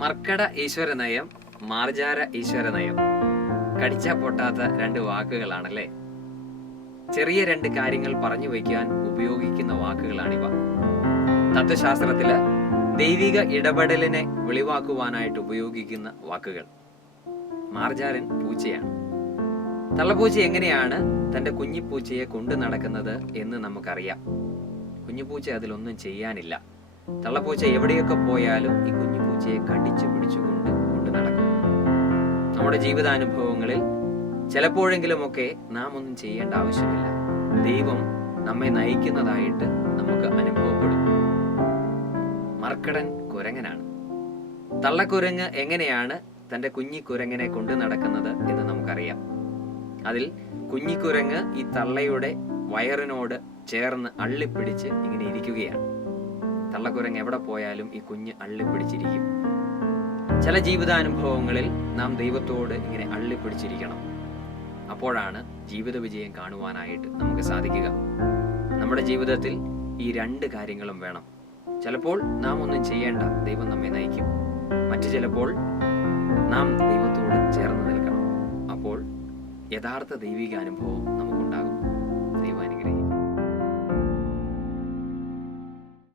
മർക്കട ഈശ്വരനയം, മാർജാര ഈശ്വരനയം. കടിച്ചാ പൊട്ടാത്ത രണ്ട് വാക്കുകളാണല്ലേ. ചെറിയ രണ്ട് കാര്യങ്ങൾ പറഞ്ഞു വയ്ക്കാൻ ഉപയോഗിക്കുന്ന വാക്കുകളാണിവ. തത്വശാസ്ത്രത്തില് ദൈവിക ഇടപെടലിനെ വെളിവാക്കുവാനായിട്ട് ഉപയോഗിക്കുന്ന വാക്കുകൾ. മാർജാരൻ പൂച്ചയാണ്. തള്ളപ്പൂച്ച എങ്ങനെയാണ് തന്റെ കുഞ്ഞിപ്പൂച്ചയെ കൊണ്ടു നടക്കുന്നത് എന്ന് നമുക്കറിയാം. കുഞ്ഞുപൂച്ച അതിലൊന്നും ചെയ്യാനില്ല. തള്ളപ്പൂച്ച എവിടെയൊക്കെ പോയാലും ഈ കുഞ്ഞുപൂച്ചയെ കടിച്ചു പിടിച്ചുകൊണ്ട് കൊണ്ടു നടക്കും. നമ്മുടെ ജീവിതാനുഭവങ്ങളിൽ ചിലപ്പോഴെങ്കിലുമൊക്കെ നാം ഒന്നും ചെയ്യേണ്ട ആവശ്യമില്ല. ദൈവം നമ്മെ നയിക്കുന്നതായിട്ട് നമുക്ക് അനുഭവപ്പെടും. മർക്കടൻ കുരങ്ങനാണ്. തള്ളക്കുരങ്ങ് എങ്ങനെയാണ് തന്റെ കുഞ്ഞിക്കുരങ്ങനെ കൊണ്ടു നടക്കുന്നത് എന്ന് നമുക്കറിയാം. അതിൽ കുഞ്ഞിക്കുരങ്ങ് ഈ തള്ളയുടെ വയറിനോട് ചേർന്ന് അള്ളിപ്പിടിച്ച് ഇങ്ങനെ ഇരിക്കുകയാണ്. തള്ളക്കുരങ്ങ് എവിടെ പോയാലും ഈ കുഞ്ഞ് അള്ളിപ്പിടിച്ചിരിക്കും. ചില ജീവിതാനുഭവങ്ങളിൽ നാം ദൈവത്തോട് ഇങ്ങനെ അള്ളിപ്പിടിച്ചിരിക്കണം. അപ്പോഴാണ് ജീവിത വിജയം കാണുവാനായിട്ട് നമുക്ക് സാധിക്കുക. നമ്മുടെ ജീവിതത്തിൽ ഈ രണ്ട് കാര്യങ്ങളും വേണം. ചിലപ്പോൾ നാം ഒന്നും ചെയ്യേണ്ട, ദൈവം നമ്മെ നയിക്കും. മറ്റു ചിലപ്പോൾ നാം ദൈവത്തോട് ചേർന്ന് നിൽക്കണം. അപ്പോൾ യഥാർത്ഥ ദൈവിക അനുഭവം